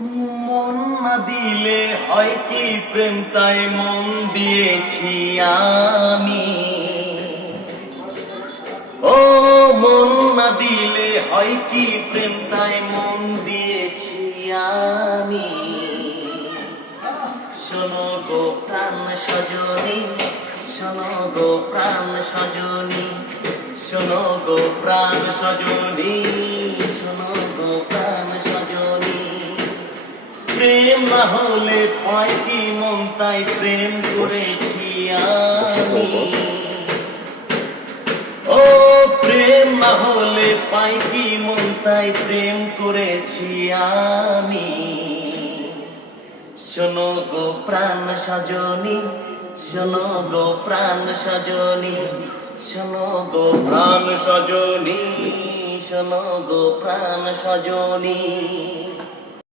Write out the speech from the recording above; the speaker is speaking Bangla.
মন না দিলে হয় কি প্রেম, তাই মন দিয়েছি আমি। ও মন না দিলে হয় কি প্রেম, তাই মন দিয়েছি আমি। শোনো গো প্রাণ সজনী, শোনো গো প্রাণ সজনী, শোনো গো প্রাণ সজনী, শোনো গো প্রাণ সজনী। প্রেম না হলে পাই কি মন, তাই প্রেম করেছি আমি। ও প্রেম না হলে পাই কি মন, তাই প্রেম করেছি আমি। শোনো গো প্রাণ সজনী, শোনো গো প্রাণ সজনী, শোনো গো প্রাণ সজনী, শোনো গো প্রাণ সজনী।